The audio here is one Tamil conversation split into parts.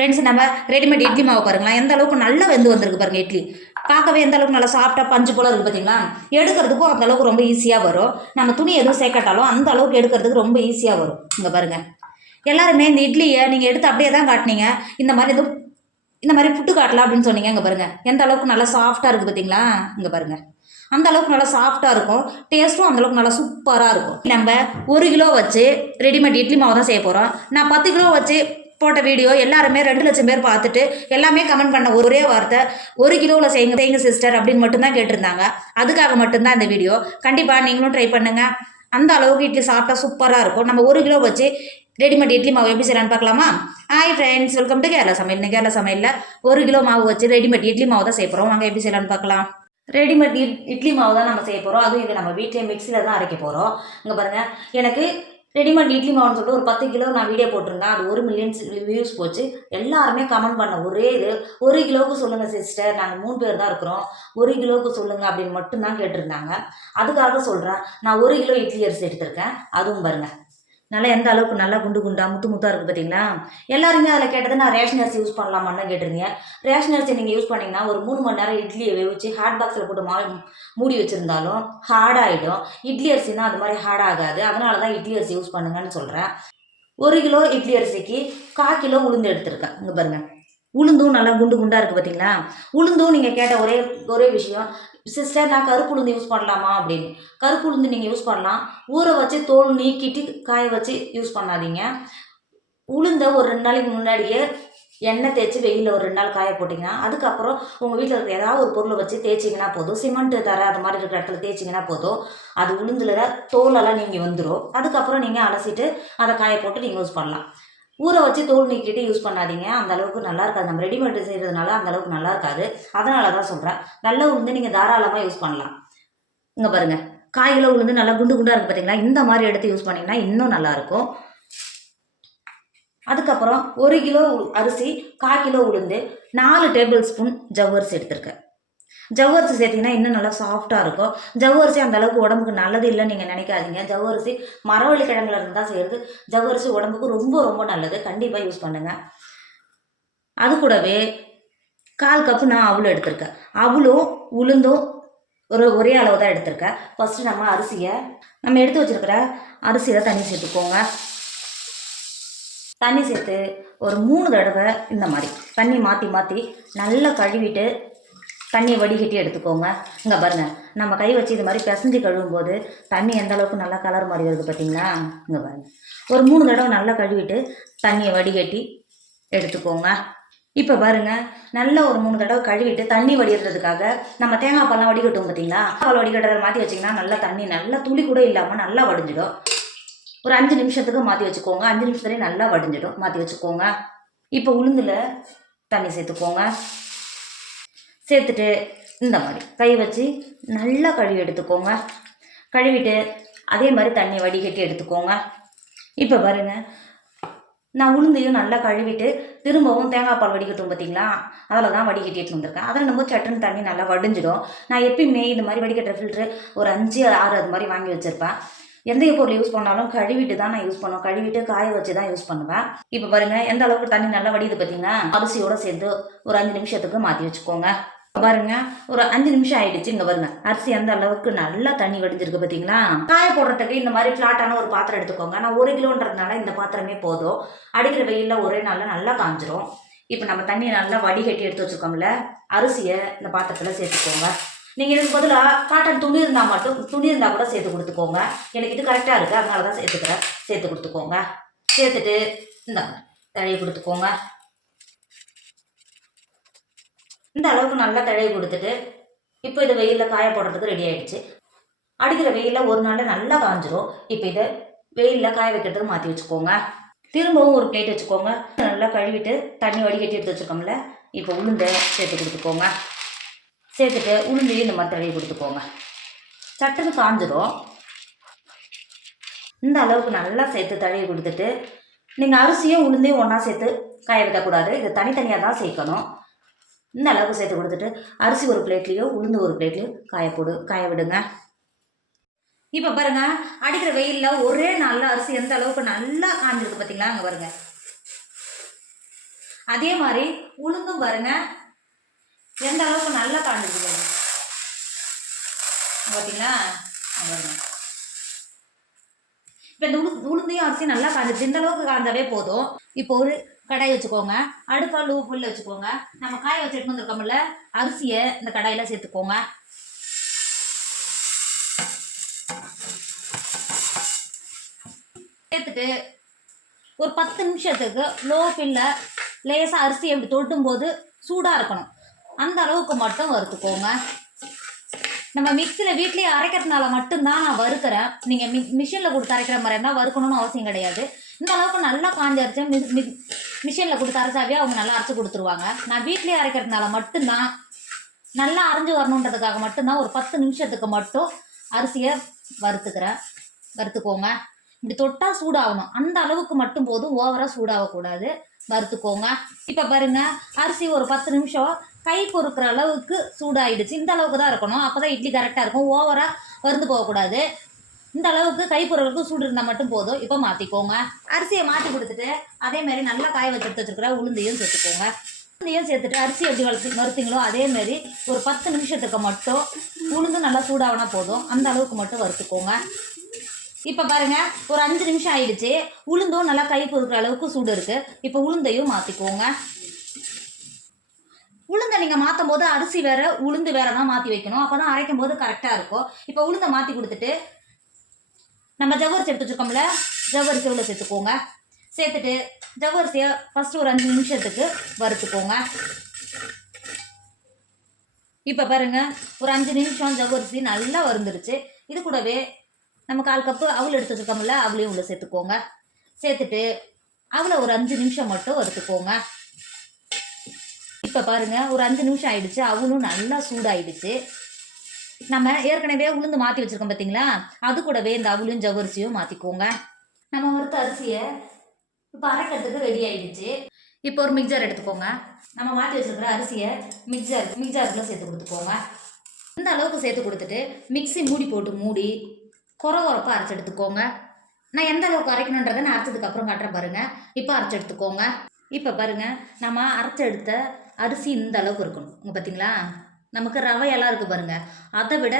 ஃப்ரெண்ட்ஸ் நம்ம ரெடிமேட் இட்லி மாவு பாருங்களா எந்த அளவுக்கு நல்லா வெந்து வந்திருக்கு பாருங்கள் இட்லி பார்க்கவே எந்த அளவுக்கு நல்லா சாஃப்டாக பஞ்சு போல் இருக்குது பார்த்தீங்களா எடுக்கிறதுக்கும் அந்த அளவுக்கு ரொம்ப ஈஸியாக வரும் நம்ம துணி எதுவும் சேர்க்கட்டாலும் அந்த அளவுக்கு எடுக்கிறதுக்கு ரொம்ப ஈஸியாக வரும் இங்கே பாருங்கள் எல்லாருமே இந்த இட்லியை நீங்கள் எடுத்து அப்படியே தான் காட்டினீங்க இந்த மாதிரி புட்டு காட்டலாம் அப்படின்னு சொன்னீங்க இங்கே பாருங்கள் எந்த அளவுக்கு நல்லா சாஃப்டாக இருக்குது பார்த்தீங்களா இங்கே பாருங்கள் அந்த அளவுக்கு நல்லா சாஃப்டாக இருக்கும் டேஸ்ட்டும் அந்தளவுக்கு நல்லா சூப்பராக இருக்கும் நம்ம 1 கிலோ வச்சு ரெடிமேட் இட்லி மாவு தான் செய்ய போகிறோம் நான் 10 கிலோ வச்சு போட்ட வீடியோ எல்லாருமே 2 லட்சம் பேர் பார்த்துட்டு எல்லாமே கமெண்ட் பண்ண ஒரே வார்த்தை 1 கிலோவில் செய்யுங்க சிஸ்டர் அப்படின்னு மட்டும்தான் கேட்டிருந்தாங்க. அதுக்காக மட்டும்தான் இந்த வீடியோ. கண்டிப்பாக நீங்களும் ட்ரை பண்ணுங்கள். அந்த அளவுக்கு இட்லி சாப்பிட்டா சூப்பராக இருக்கும். நம்ம 1 கிலோ வச்சு ரெடிமேட் இட்லி மாவு எப்படி செய்யலான்னு பார்க்கலாமா? Hi friends, welcome to Kerala சமையல். கேரளா சமையலில் 1 கிலோ மாவு வச்சு ரெடிமேட் இட்லி மாவு தான் செய்ய போகிறோம். வாங்க எப்படி செய்யலான்னு பார்க்கலாம். ரெடிமேட் இட்லி மாவு தான் நம்ம செய்ய போகிறோம். அதுவும் இது நம்ம வீட்டிலே மிக்சியில் தான் அரைக்க போகிறோம். இங்கே பாருங்கள், எனக்கு ரெடிமேட் இட்லி மாவுன்னு சொல்லிட்டு ஒரு 10 கிலோ நான் வீடியோ போட்டிருந்தேன். அது 1 மில்லியன் வியூஸ் போச்சு. எல்லாருமே கமெண்ட் பண்ண ஒரே இது 1 கிலோவுக்கு சொல்லுங்கள் சிஸ்டர், நாங்கள் 3 பேர் தான் இருக்கிறோம், 1 கிலோவுக்கு சொல்லுங்கள் அப்படின்னு மட்டும்தான் கேட்டிருந்தாங்க. அதுக்காக சொல்கிறேன், நான் 1 கிலோ இட்லி அரிசி எடுத்திருக்கேன். அதுவும் பாருங்கள் நல்லா எந்த அளவுக்கு நல்லா குண்டு குண்டா முத்து முத்தாக இருக்குது பார்த்தீங்களா. எல்லாருமே அதில் கேட்டது நான் ரேஷன் அரிசி யூஸ் பண்ணலாமான்னு கேட்டிருந்தீங்க. ரேஷன் அரிசி நீங்கள் யூஸ் பண்ணிங்கன்னா ஒரு 3 மணி நேரம் இட்லியை வேவிச்சு ஹாட் பாக்ஸில் போட்டு மூடி வச்சுருந்தாலும் ஹார்டாகிடும். இட்லி அரிசினா அது மாதிரி ஹார்ட் ஆகாது. அதனால தான் இட்லி அரிசி யூஸ் பண்ணுங்கன்னு சொல்கிறேன். 1 கிலோ இட்லி அரிசிக்கு 1/4 கிலோ உளுந்து எடுத்திருக்கேன். இங்கே பாருங்கள், உளுந்தும் நல்லா குண்டு குண்டாக இருக்குது பார்த்தீங்களா. உளுந்தும் நீங்கள் கேட்ட ஒரே விஷயம், சிஸ்டர் நான் கருப்பு உளுந்து யூஸ் பண்ணலாமா அப்படின்னு. கருப்பு உளுந்து நீங்கள் யூஸ் பண்ணலாம். ஊற வச்சு தோல் நீக்கிட்டு காய வச்சு யூஸ் பண்ணாதீங்க. உளுந்தை ஒரு 2 நாளைக்கு முன்னாடியே எண்ணெய் தேய்ச்சி வெயிலில் ஒரு 2 நாள் காய போட்டிங்கன்னா அதுக்கப்புறம் உங்கள் வீட்டில் இருக்கிற ஏதாவது ஒரு பொருளை வச்சு தேய்ச்சிங்கன்னா போதும். சிமெண்ட்டு தர அது மாதிரி இருக்கிற இடத்துல தேய்ச்சிங்கன்னா போதும். அது உளுந்துல தோலெல்லாம் நீங்கள் வந்துடும். அதுக்கப்புறம் நீங்கள் அலசிட்டு அதை காய போட்டு நீங்கள் யூஸ் பண்ணலாம். ஊற வச்சு தோல் நீக்கிட்டு யூஸ் பண்ணாதீங்க, அந்த அளவுக்கு நல்லா இருக்காது. நம்ம ரெடிமேட் செய்கிறதுனால அந்த அளவுக்கு நல்லா இருக்காது. அதனால தான் சொல்கிறேன். நல்ல உளுந்து நீங்கள் தாராளமாக யூஸ் பண்ணலாம். இங்கே பாருங்கள், 1/4 கிலோ உளுந்து நல்லா குண்டு குண்டாக இருக்குது பார்த்தீங்களா. இந்த மாதிரி எடுத்து யூஸ் பண்ணிங்கன்னா இன்னும் நல்லாயிருக்கும். அதுக்கப்புறம் 1 கிலோ அரிசி, 1/4 கிலோ உளுந்து, 4 டேபிள் ஸ்பூன் ஜவ்வரிசி எடுத்திருக்கேன். ஜவ்வரிசி சேர்த்திங்கன்னா இன்னும் நல்லா சாஃப்டாக இருக்கும். ஜவ்வரிசி அந்த அளவுக்கு உடம்புக்கு நல்லது இல்லைன்னு நீங்கள் நினைக்காதீங்க. ஜவ்வரிசி மரவள்ளி கிழங்குல இருந்து தான் செய்கிறது. ஜவ்வரிசி உடம்புக்கு ரொம்ப ரொம்ப நல்லது. கண்டிப்பாக யூஸ் பண்ணுங்கள். அது கூடவே 1/4 கப்பு நான் அவலும் எடுத்திருக்கேன். அவலும் உளுந்தும் ஒரே அளவு தான் எடுத்திருக்கேன். ஃபஸ்ட்டு நம்ம எடுத்து வச்சுருக்கிற அரிசியில் தண்ணி சேர்த்துக்கோங்க. தண்ணி சேர்த்து ஒரு 3 தடவை இந்த மாதிரி தண்ணி மாற்றி நல்லா கழுவிட்டு தண்ணியை வடிகட்டி எடுத்துக்கோங்க. இங்கே பாருங்கள், நம்ம கை வச்சு இது மாதிரி பிசைஞ்சு கழுவும் போது தண்ணி எந்த அளவுக்கு நல்லா கலர் மாதிரி வருது பார்த்தீங்களா. இங்கே பாருங்கள், ஒரு 3 தடவை நல்லா கழுவிட்டு தண்ணியை வடிகட்டி எடுத்துக்கோங்க. இப்போ பாருங்கள், நல்லா ஒரு 3 தடவை கழுவிட்டு தண்ணி வடிகிறதுக்காக நம்ம தேங்காய் பால்லாம் வடிகட்டும் பார்த்தீங்களா. பால் வடிகட்டுறதை மாற்றி வச்சிங்கன்னா நல்லா தண்ணி நல்லா துளி கூட இல்லாமல் நல்லா வடிஞ்சிடும். ஒரு 5 நிமிஷத்துக்கு மாற்றி வச்சுக்கோங்க. 5 நிமிஷத்துலேயே நல்லா வடிஞ்சிடும். மாற்றி வச்சுக்கோங்க. இப்போ உளுந்தில் தண்ணி சேர்த்துக்கோங்க. சேர்த்துட்டு இந்த மாதிரி கை வச்சு நல்லா கழுவி எடுத்துக்கோங்க. கழுவிட்டு அதே மாதிரி தண்ணி வடிகட்டி எடுத்துக்கோங்க. இப்போ பாருங்கள், நான் உளுந்தையும் நல்லா கழுவிட்டு திரும்பவும் தேங்காய் பால் வடிகட்டும் பார்த்தீங்களா, அதில் தான் வடிகட்டிட்டு வந்திருக்கேன். அதில் நம்ம சட்டுன்னு தண்ணி நல்லா வடிஞ்சிடும். நான் எப்பயுமே இந்த மாதிரி வடிகட்டுற ஃபில்ட்ரு ஒரு 5 6 அது மாதிரி வாங்கி வச்சுருப்பேன். எந்த பொருள் யூஸ் பண்ணாலும் கழுவிட்டு தான் நான் யூஸ் பண்ணுவேன். கழுவிட்டு காய வச்சு தான் யூஸ் பண்ணுவேன். இப்போ பாருங்கள், எந்த அளவுக்கு தண்ணி நல்லா வடியுது பார்த்தீங்கன்னா. அரிசியோடு சேர்த்து ஒரு 5 நிமிஷத்துக்கு மாற்றி வச்சுக்கோங்க. பாருங்க, ஒரு 5 நிமிஷம் ஆயிடுச்சு. இங்கே பாருங்க, அரிசி எந்த அளவுக்கு நல்லா தண்ணி வடிஞ்சிருக்கு பார்த்தீங்களா. காய போடுறதுக்கு இந்த மாதிரி ஃப்ளாட்டான ஒரு பாத்திரம் எடுத்துக்கோங்க. நான் 1 கிலோன்றதுனால இந்த பாத்திரமே போதும். அடிக்கிற வெயிலில் ஒரே நாளில் நல்லா காஞ்சிரும். இப்போ நம்ம தண்ணியை நல்லா வடிகட்டி எடுத்து வச்சுருக்கோம்ல, அரிசியை இந்த பாத்திரத்தில் சேர்த்துக்கோங்க. நீங்கள் இதுக்கு பதிலாக காட்டன் துணி இருந்தால் கூட சேர்த்து கொடுத்துக்கோங்க. எனக்கு இது கரெக்டாக இருக்குது, அதனால தான் சேர்த்து கொடுத்துக்கோங்க. சேர்த்துட்டு இந்த தழையை கொடுத்துக்கோங்க. இந்த அளவுக்கு நல்லா தழையை கொடுத்துட்டு இப்போ இதை வெயிலில் காய போடுறதுக்கு ரெடி ஆகிடுச்சு. அடிக்கிற வெயிலில் ஒரு நாளில் நல்லா காஞ்சிரும். இப்போ இதை வெயிலில் காய வைக்கிறதுக்கு மாற்றி வச்சுக்கோங்க. திரும்பவும் ஒரு பிளேட் வச்சுக்கோங்க. நல்லா கழுவிட்டு தண்ணி வடிகட்டி எடுத்து வச்சுருக்கோம்ல, இப்போ உளுந்தை சேர்த்து கொடுத்துக்கோங்க. சேர்த்துட்டு உளுந்தையும் இந்த மாதிரி தழையை கொடுத்துக்கோங்க. சட்டுன்னு காஞ்சிரும். இந்த அளவுக்கு நல்லா சேர்த்து தழையை கொடுத்துட்டு நீங்கள் அரிசியும் உளுந்தையும் ஒன்றா சேர்த்து காய வைக்கக்கூடாது. இது தனித்தனியாக தான் சேர்க்கணும். இந்த அளவுக்கு சேர்த்து கொடுத்துட்டு அரிசி ஒரு பிளேட்லேயோ உளுந்து ஒரு பிளேட்லேயோ காய விடுங்க. இப்போ பாருங்கள், அடிக்கிற வெயிலில் ஒரே நாளில் அரிசி எந்த அளவுக்கு நல்லா காஞ்சிருக்கு பார்த்தீங்களா. அங்கே பாருங்கள், அதே மாதிரி உளுந்தும் பாருங்க எந்த அளவுக்கு நல்லா காஞ்சிருக்கு பார்த்தீங்களா. இப்போ இந்த உளுந்தையும் அரிசியும் நல்லா காஞ்சிச்சு. இந்த அளவுக்கு காஞ்சாவே போதும். இப்போ ஒரு கடாய் வச்சுக்கோங்க, அடுப்பால் புல்ல வச்சுக்கோங்க. நம்ம காய வச்சு எடுத்து வந்துருக்கோம்ல அரிசியை இந்த கடாயில் சேர்த்துக்கோங்க. சேர்த்துட்டு ஒரு 10 நிமிஷத்துக்கு லோ ஃபில்ல லேசாக அரிசி எப்படி தொட்டும் போது சூடாக இருக்கணும், அந்த அளவுக்கு மட்டும் வறுத்துக்கோங்க. நம்ம மிக்சியில் வீட்லேயே அரைக்கிறதுனால மட்டும்தான் நான் வறுக்கிறேன். நீங்கள் மிஷினில் கொடுத்து அரைக்கிற மாதிரி இருந்தால் வறுக்கணும்னு அவசியம் கிடையாது. இந்த அளவுக்கு நல்லா காஞ்சி அரைச்சா மிஷினில் கொடுத்து அரைச்சாவே அவங்க நல்லா அரைச்சி கொடுத்துருவாங்க. நான் வீட்லேயே அரைக்கிறதுனால மட்டும்தான் நல்லா அரைஞ்சி வரணுன்றதுக்காக மட்டும்தான் ஒரு 10 நிமிஷத்துக்கு மட்டும் அரிசியை வறுத்துக்கோங்க. இப்படி தொட்டால் சூடாகணும், அந்த அளவுக்கு மட்டும் போதும், ஓவராக சூடாகக்கூடாது. வறுத்துக்கோங்க. இப்போ பாருங்க அரிசி ஒரு 10 நிமிஷம் கை பொறுக்கிற அளவுக்கு சூடாயிடுச்சு. இந்த அளவுக்கு தான் இருக்கணும், அப்போ தான் இட்லி கரெக்டாக இருக்கும். ஓவராக வறுந்து போகக்கூடாது. இந்த அளவுக்கு கை பொறுக்கிறதுக்கு சூடு இருந்தால் மட்டும் போதும். இப்போ மாற்றிக்கோங்க. அரிசியை மாற்றி கொடுத்துட்டு அதேமாரி நல்லா காய வச்சுருக்கிற உளுந்தையும் சேர்த்துக்கோங்க. உளுந்தையும் சேர்த்துட்டு அரிசி எப்படி வறுத்தீங்களோ அதேமாரி ஒரு 10 நிமிஷத்துக்கு மட்டும் உளுந்து நல்லா சூடாகனா போதும், அந்த அளவுக்கு மட்டும் வறுத்துக்கோங்க. இப்போ பாருங்கள் ஒரு 5 நிமிஷம் ஆயிடுச்சு. உளுந்தும் நல்லா கை பொறுக்கிற அளவுக்கு சூடு இருக்குது. இப்போ உளுந்தையும் மாற்றிக்கோங்க. உளுந்தை நீங்கள் மாற்றும் போது அரிசி வேறு உளுந்து வேறு தான் மாற்றி வைக்கணும், அப்போ தான் அரைக்கும் போது கரெக்டாக இருக்கும். இப்போ உளுந்தை மாற்றி கொடுத்துட்டு நம்ம ஜவ்வரிசி எடுத்து வச்சுருக்கோம்ல, ஜவ்வரிசி உள்ள சேர்த்துக்கோங்க. சேர்த்துட்டு ஜவ்வரிசியை ஃபஸ்ட்டு ஒரு 5 நிமிஷத்துக்கு வறுத்துக்கோங்க. இப்போ பாருங்கள் ஒரு 5 நிமிஷம் ஜவ்வரிசி நல்லா வறுந்துருச்சு. இது கூடவே நம்ம 1/4 கப்பு அவல் எடுத்து வச்சுருக்கோம்ல, அவளையும் உள்ள சேர்த்துக்கோங்க. சேர்த்துட்டு அவளை ஒரு 5 நிமிஷம் மட்டும் வறுத்துக்கோங்க. இப்போ பாருங்கள் ஒரு 5 நிமிஷம் ஆயிடுச்சு. அவளும் நல்லா சூடாயிடுச்சு. நம்ம ஏற்கனவே உளுந்து மாற்றி வச்சுருக்கோம் பார்த்தீங்களா, அது கூடவே இந்த அவளையும் ஜவ்வரிசியும் மாற்றிக்கோங்க. நம்ம வறுத்த அரிசியை இப்போ அரைக்கிறதுக்கு ரெடி ஆகிடுச்சு. இப்போ ஒரு மிக்சர் எடுத்துக்கோங்க. நம்ம மாற்றி வச்சுருக்கிற அரிசியை மிக்சருக்குள்ளே சேர்த்து கொடுத்துக்கோங்க. இந்த அளவுக்கு சேர்த்து கொடுத்துட்டு மிக்ஸி மூடி கொரப்பாக அரைச்சி எடுத்துக்கோங்க. நான் எந்த அளவுக்கு அரைக்கணுன்றதை நான் அரைச்சதுக்கப்புறம் காட்டுறேன் பாருங்கள். இப்போ அரைச்சி எடுத்துக்கோங்க. இப்போ பாருங்கள் நம்ம அரைச்சி எடுத்த அரிசி இந்த அளவுக்கு இருக்கணும். இங்கே பார்த்தீங்களா, நமக்கு ரவையெல்லாம் இருக்குது பாருங்கள், அதை விட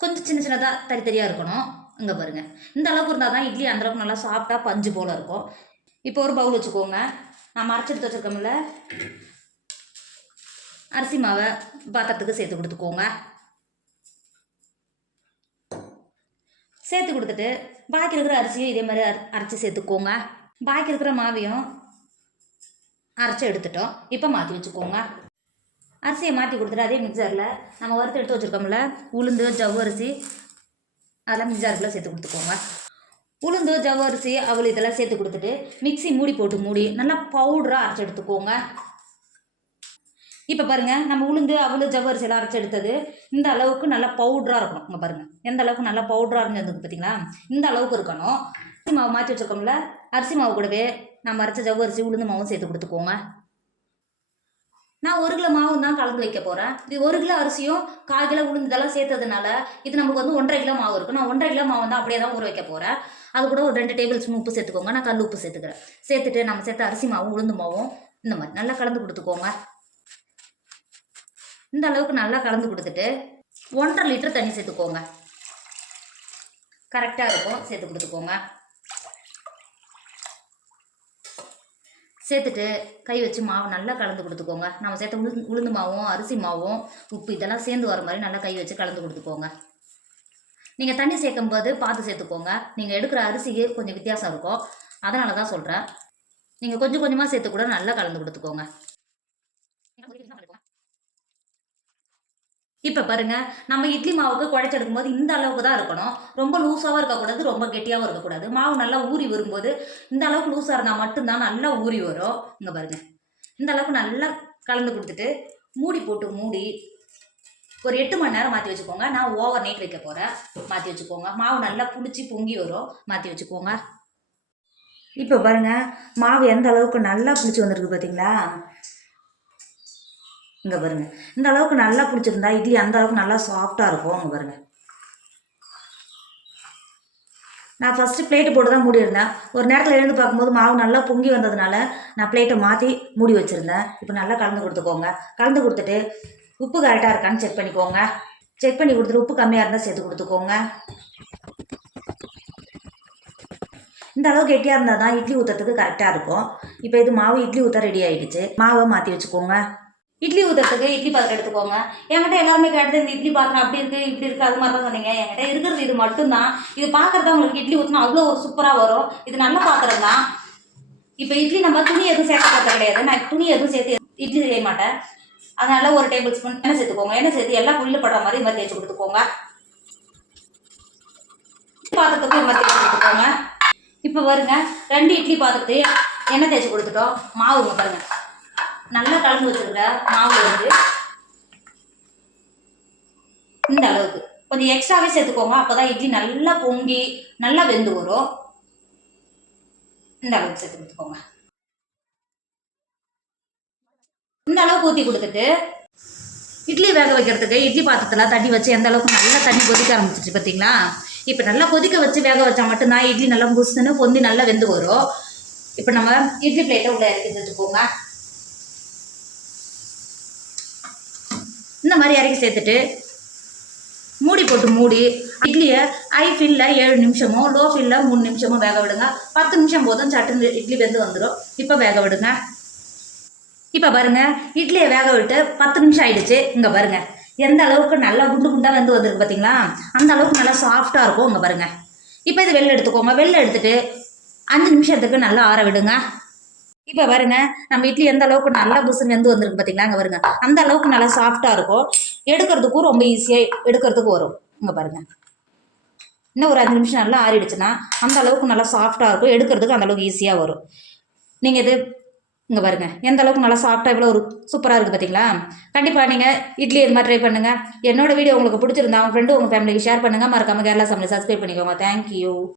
கொஞ்சம் சின்னதாக தனித்தனியாக இருக்கணும். இங்கே பாருங்கள் இந்த அளவுக்கு இருந்தால் தான் இட்லி அந்தளவுக்கு நல்லா சாப்பிட்டா பஞ்சு போல் இருக்கும். இப்போ ஒரு பவுல் வச்சுக்கோங்க. நம்ம அரைச்சி எடுத்து வச்சுருக்கோம்ல அரிசி மாவை பாத்திரத்துக்கு சேர்த்து கொடுத்துக்கோங்க. சேர்த்து கொடுத்துட்டு பாக்கி இருக்கிற அரிசியும் இதே மாதிரி அரைச்சி சேர்த்துக்கோங்க. பாக்கி இருக்கிற மாவையும் அரைச்சி எடுத்துட்டோம். இப்போ மாற்றி வச்சுக்கோங்க. அரிசியை மாற்றி கொடுத்துட்டு அதே மிக்சரில் நம்ம வறுத்து எடுத்து வச்சுருக்கோம்ல உளுந்து ஜவ்வரிசி அதெல்லாம் மிக்சருக்குள்ளே சேர்த்து கொடுத்துக்கோங்க. உளுந்து ஜவ்வரிசி அவள் இதெல்லாம் சேர்த்து கொடுத்துட்டு மிக்ஸி மூடி நல்லா பவுடராக அரைச்சி எடுத்துக்கோங்க. இப்போ பாருங்கள் நம்ம உளுந்து அவள் ஜவ்வரிசி எல்லாம் அரைச்சி எடுத்தது இந்த அளவுக்கு நல்லா பவுடராக இருக்கணும். இங்கே பாருங்கள் எந்த அளவுக்கு நல்லா பவுடராக இருந்தது பார்த்தீங்களா, இந்த அளவுக்கு இருக்கணும். அரிசி மாவு மாற்றி வச்சுருக்கோம்ல, அரிசி மாவு கூடவே நம்ம அரைச்ச ஜவ்வரிசி உளுந்து மாவும் சேர்த்து கொடுத்துக்கோங்க. நான் 1 கிலோ மாவும் தான் கலந்து வைக்க போகிறேன். இது 1 கிலோ அரிசியும் 1/4 கிலோ உளுந்து இதெல்லாம் சேர்த்ததுனால இது நமக்கு வந்து 1.5 கிலோ மாவு இருக்குது. நான் 1.5 கிலோ மாவு வந்து அப்படியே தான் ஊற வைக்க போகிறேன். அது கூட ஒரு 2 டேபிள் ஸ்பூன் உப்பு சேர்த்துக்கோங்க. நான் கல் உப்பு சேர்த்துக்கிறேன். சேர்த்துட்டு நம்ம சேர்த்த அரிசி மாவும் உளுந்து மாவும் இந்த மாதிரி நல்லா கலந்து கொடுத்துக்கோங்க. இந்த அளவுக்கு நல்லா கலந்து கொடுத்துட்டு 1.5 லிட்டர் தண்ணி சேர்த்துக்கோங்க. கரெக்டாக இருக்கும், சேர்த்து கொடுத்துக்கோங்க. சேர்த்துட்டு கை வச்சு மாவு நல்லா கலந்து கொடுத்துக்கோங்க. நம்ம சேர்த்த உளுந்து மாவும் அரிசி மாவும் உப்பு இதெல்லாம் சேர்ந்து வர மாதிரி நல்லா கை வச்சு கலந்து கொடுத்துக்கோங்க. நீங்கள் தண்ணி சேர்க்கும் போது பார்த்து சேர்த்துக்கோங்க. நீங்கள் எடுக்கிற அரிசிக்கு கொஞ்சம் வித்தியாசம் இருக்கும், அதனால தான் சொல்கிறேன். நீங்கள் கொஞ்சம் கொஞ்சமாக சேர்த்து கூட நல்லா கலந்து கொடுத்துக்கோங்க. இப்போ பாருங்கள் நம்ம இட்லி மாவுக்கு குழைச்செடுக்கும் போது இந்த அளவுக்கு தான் இருக்கணும். ரொம்ப லூஸாகவும் இருக்கக்கூடாது, ரொம்ப கெட்டியாகவும் இருக்கக்கூடாது. மாவு நல்லா ஊறி வரும்போது இந்த அளவுக்கு லூஸாக இருந்தால் மட்டும்தான் நல்லா ஊறி வரும். இங்கே பாருங்கள் இந்த அளவுக்கு நல்லா கலந்து கொடுத்துட்டு மூடி ஒரு 8 மணி நேரம் மாற்றி வச்சுக்கோங்க. நான் ஓவர் நைட் வைக்க போகிறேன். மாற்றி வச்சுக்கோங்க. மாவு நல்லா புளிச்சு பொங்கி வரும், மாற்றி வச்சுக்கோங்க. இப்போ பாருங்கள் மாவு எந்த அளவுக்கு நல்லா புளிச்சு வந்துருக்கு பார்த்தீங்களா. இங்கே பாருங்கள் இந்த அளவுக்கு நல்லா பிடிச்சிருந்தா இட்லி அந்த அளவுக்கு நல்லா சாஃப்டாக இருக்கும். இங்கே பாருங்கள் நான் ஃபஸ்ட்டு பிளேட்டு போட்டு தான் மூடியிருந்தேன். ஒரு நேரத்தில் எழுந்து பார்க்கும்போது மாவு நல்லா பொங்கி வந்ததுனால நான் பிளேட்டை மாற்றி மூடி வச்சுருந்தேன். இப்போ நல்லா கலந்து கொடுத்துக்கோங்க. கலந்து கொடுத்துட்டு உப்பு கரெக்டாக இருக்கான்னு செக் பண்ணிக்கோங்க. செக் பண்ணி கொடுத்துட்டு உப்பு கம்மியாக இருந்தால் சேர்த்து கொடுத்துக்கோங்க. இந்த அளவுக்கு கெட்டியாக இருந்தால் தான் இட்லி ஊற்றுறதுக்கு கரெக்டாக இருக்கும். இப்போ இது மாவு இட்லி ஊற்ற ரெடி ஆகிடுச்சு. மாவை மாற்றி வச்சுக்கோங்க. இட்லி ஊற்றுறதுக்கு இட்லி பாத்திரம் எடுத்துக்கோங்க. என்கிட்ட எல்லாருமே கேட்டது இந்த இட்லி பாத்திரம் அப்படி இருக்குது இப்படி இருக்குது அது மாதிரி தான் சொன்னீங்க. என்கிட்ட இருக்கிறது இது மட்டும்தான். இது பார்க்குறதா உங்களுக்கு இட்லி ஊற்றினா அவ்வளோ ஒரு சூப்பராக வரும். இது நல்ல பாத்திரம் தான். இப்போ இட்லி நம்ம துணி எதுவும் சேர்க்க போகிறது கிடையாது. நான் துணி எதுவும் சேர்த்து இட்லி செய்ய மாட்டேன். அதனால ஒரு டேபிள் ஸ்பூன் எண்ணெய் சேர்த்துக்கோங்க. எண்ணெய் சேர்த்து எல்லாம் புளியில் படுற மாதிரி இது மாதிரி தேய்ச்சி கொடுத்துக்கோங்க. பாத்திரத்துக்கு இது மாதிரி தேய்ச்சி கொடுத்துக்கோங்க. இப்போ வருங்க 2 இட்லி பாத்திரத்து எண்ணெய் தேய்ச்சி கொடுத்துட்டோம். மாவுங்க பாருங்க நல்லா கலந்து வச்சுருக்க மாவு வந்து இந்த அளவுக்கு கொஞ்சம் எக்ஸ்ட்ராவே சேர்த்துக்கோங்க. அப்போ தான் இட்லி நல்லா பொங்கி நல்லா வெந்து வரும். இந்த அளவுக்கு சேர்த்து கொடுத்துக்கோங்க. இந்த அளவுக்கு ஊற்றி கொடுத்துட்டு இட்லி வேக வைக்கிறதுக்கு இட்லி பாத்திரத்தில் தண்ணி வச்சு எந்த அளவுக்கு நல்லா தண்ணி கொதிக்க ஆரம்பிச்சிச்சு பார்த்தீங்களா? இப்போ நல்லா கொதிக்க வச்சு வேக வச்சா மட்டும்தான் இட்லி நல்லா புஷ்ஷுன்னு பொந்தி நல்லா வெந்து வரும். இப்போ நம்ம இட்லி பிளேட்டை உள்ள இறக்கி வச்சுக்கோங்க. இந்த மாதிரி இறக்கி சேர்த்துட்டு மூடி போட்டு மூடி இட்லியை ஹை ஃபில்லில் 7 நிமிஷமோ லோ ஃபில்லில் 3 நிமிஷமோ வேக விடுங்க. 10 நிமிஷம் போதும் சட்டுன்னு இட்லி வெந்து வந்துடும். இப்போ வேக விடுங்க. இப்போ பாருங்கள் இட்லியை வேக விட்டு 10 நிமிஷம் ஆயிடுச்சு. இங்கே பாருங்கள் எந்த அளவுக்கு நல்லா குண்டு குண்டாக வெந்து வந்திருக்கு பார்த்தீங்களா? அந்த அளவுக்கு நல்லா சாஃப்டாக இருக்கும். இங்கே பாருங்கள். இப்போ இது வெளில எடுத்துக்கோங்க. வெளில எடுத்துகிட்டு 5 நிமிஷத்துக்கு நல்லா ஆற விடுங்க. இப்போ பாருங்க நம்ம இட்லி எந்த அளவுக்கு நல்லா புசுன்னு வெந்து வந்திருக்கு பார்த்தீங்களா? அங்கே பாருங்க அந்த அளவுக்கு நல்லா சாஃப்டாக இருக்கும். எடுக்கிறதுக்கும் ரொம்ப ஈஸியாக எடுக்கிறதுக்கு வரும். இங்கே பாருங்க இன்னும் ஒரு 5 நிமிஷம் நல்லா ஆறிடுச்சுன்னா அந்த அளவுக்கு நல்லா சாஃப்டாக இருக்கும். எடுக்கிறதுக்கு அந்த அளவுக்கு ஈஸியாக வரும். நீங்கள் இது இங்கே பாருங்கள் எந்த அளவுக்கு நல்லா சாஃப்டாக இவ்வளோ ஒரு சூப்பராக இருக்குது பார்த்தீங்களா? கண்டிப்பாக நீங்கள் இட்லி இது மாதிரி ட்ரை பண்ணுங்கள். என்னோட வீடியோ உங்களுக்கு பிடிச்சிருந்தா உங்கள் ஃப்ரெண்டு உங்கள் ஃபேமிலிக்கு ஷேர் பண்ணுங்கள். மறக்காமல் கேரளா சமையல் சப்ஸ்கிரைப் பண்ணிக்கோங்க. தேங்க்யூ.